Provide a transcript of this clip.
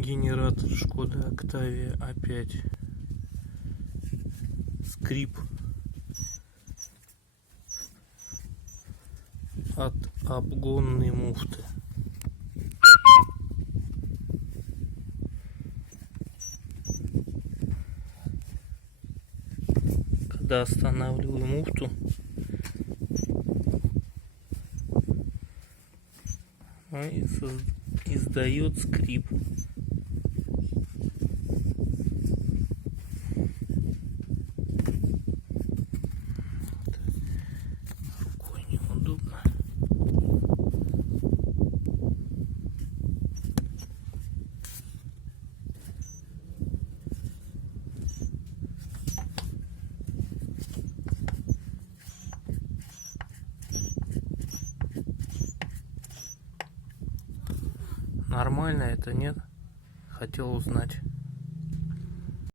Генератор Шкода Октавия А5. Скрип от обгонной муфты. Когда останавливаю муфту, издает скрип. Рукой неудобно. Нормально это, нет? Хотел узнать.